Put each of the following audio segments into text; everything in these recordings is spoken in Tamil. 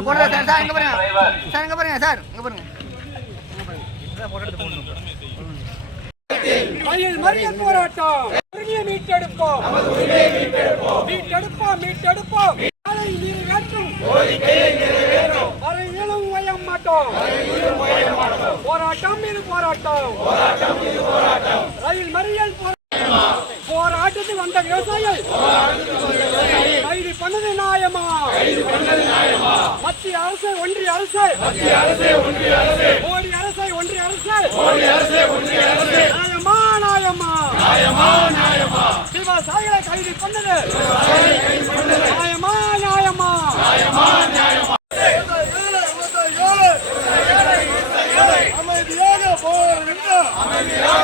போடுறா சார் சார் இங்கே பாருங்க சார் இங்கே பாருங்க சார் இங்கே பாருங்க மறியல் போராட்டம் மீட்டெடுப்போம் மீட்டெடுப்போம் போராட்டம். ரயில் மறியல் போராட்டம். போராட்டத்துக்கு வந்த விவசாயிகள். கைது பண்ணது நியாயமா? மத்திய அரசு ஒன்றிய அரசு. மோடி அரசு ஒன்றிய அரசு. நியாயமா நியாயமா? விவசாயிகளை கைது பண்ணது. நியாயமா நியாயமா? அமைதியாக போராடுகின்ற அமைதியாக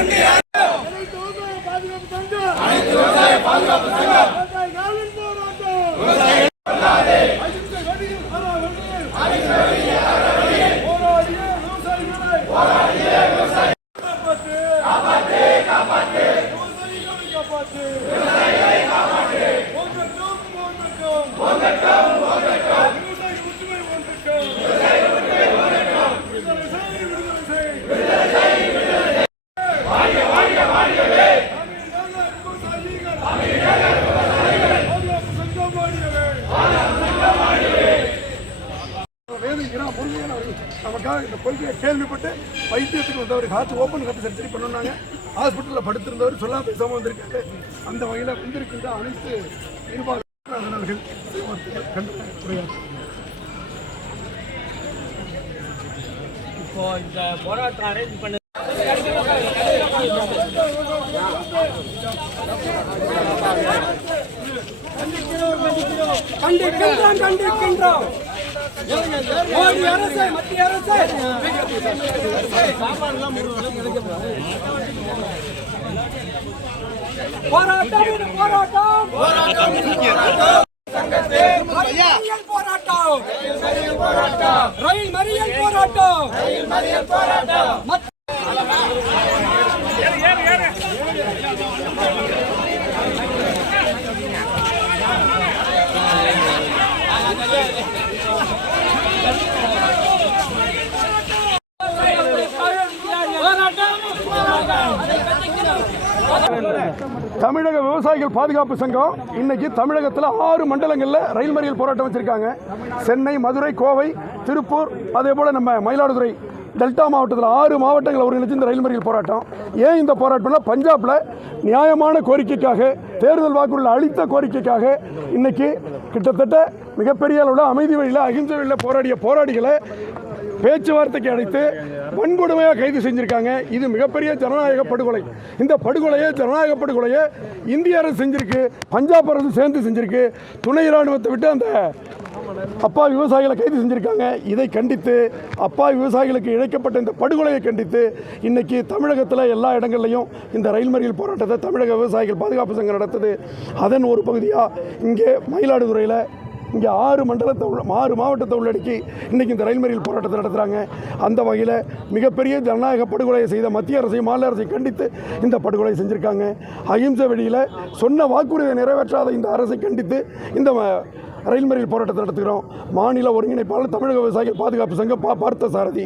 கண்டித்து அனைத்து விவசாய பாதுகாப்பு சங்கம் அனைத்து விவசாய பாதுகாப்பு சங்கம் விவசாயிகளின் போராட்டம் அகிம்சை வழியில் போராடிய விவசாயிகளை காப்பாற்று. காப்பாற்று. விவசாயிகளை காப்பாற்று. போகட்டும், போகட்டும். விவசாயி ஒற்றுமை ஒன்றுக்கும். விடுதலை செய், விடுதலை செய். நமக்காக இந்த கொள்கையை கேள்விப்பட்டு வைத்தியத்துக்கு வந்தவர் ஹார்ட் ஓப்பன் ஹார்ட் சர்ஜரி பண்ணாங்க ஹாஸ்பிட்டலில் படுத்திருந்தவர் சொல்லாம பேசாமல் வந்திருக்காரு அந்த வகையில் வந்திருக்கின்ற அனைத்து நிர்வாகங்கள் கண்டு உரையாற்றுகிறார் இப்போ இந்த போராட்டம் அரேஞ்ச் பண்ண கண்டிக்கின்றோம் கண்டிக்கின்றோம். மோடி அரசு மத்திய அரசு போராட்டம். இது போராட்டம் போராட்டம் மறியல் போராட்டம். ரயில் மறியல் போராட்டம். ரயில் மறியல் போராட்டம் தமிழக விவசாயிகள் பாதுகாப்பு சங்கம் இன்னைக்கு தமிழகத்தில் ஆறு மண்டலங்களில் ரயில் மறியல் போராட்டம் வச்சிருக்காங்க. சென்னை மதுரை கோவை திருப்பூர் அதே போல் நம்ம மயிலாடுதுறை டெல்டா மாவட்டத்தில் ஆறு மாவட்டங்கள் ஒருங்கிணைச்சு இந்த ரயில் மறியல் போராட்டம். ஏன் இந்த போராட்டம்னா பஞ்சாபில் நியாயமான கோரிக்கைக்காக தேர்தல் வாக்குறுதியில் அளித்த கோரிக்கைக்காக இன்னைக்கு கிட்டத்தட்ட மிகப்பெரிய அளவில் அமைதி வழியில் அகிம்சை வழியில் போராடிய போராடிகளை பேச்சுவார்த்தைக்கு அழைத்து வன்கொடுமையாக கைது செஞ்சுருக்காங்க. இது மிகப்பெரிய ஜனநாயக படுகொலை. இந்த படுகொலையை ஜனநாயக படுகொலையை இந்திய அரசு செஞ்சுருக்கு பஞ்சாப் அரசு சேர்ந்து செஞ்சிருக்கு. துணை ராணுவத்தை விட்டு அந்த அப்பா விவசாயிகளை கைது செஞ்சுருக்காங்க. இதை கண்டித்து அப்பா விவசாயிகளுக்கு இழைக்கப்பட்ட இந்த படுகொலையை கண்டித்து இன்னைக்கு தமிழகத்தில் எல்லா இடங்கள்லையும் இந்த ரயில் மறியல் போராட்டத்தை தமிழக விவசாயிகள் பாதுகாப்பு சங்கம் நடத்துது. அதன் ஒரு பகுதியாக இங்கே மயிலாடுதுறையில் இங்கே ஆறு மண்டலத்தை உள்ள ஆறு மாவட்டத்தை உள்ளடக்கி இன்றைக்கி இந்த ரயில் மறியல் போராட்டத்தை நடத்துகிறாங்க அந்த வகையில் மிகப்பெரிய ஜனநாயக படுகொலையை செய்த மத்திய அரசையும் மாநில அரசையும் கண்டித்து இந்த படுகொலை செஞ்சுருக்காங்க. அகிம்சை வழியில் சொன்ன வாக்குறுதியை நிறைவேற்றாத இந்த அரசை கண்டித்து இந்த ரயில் மறியல் போராட்டத்தை நடத்துகிறோம். மாநில ஒருங்கிணைப்பாளர் தமிழக விவசாயிகள் பாதுகாப்பு சங்கம் பா பார்த்த சாரதி.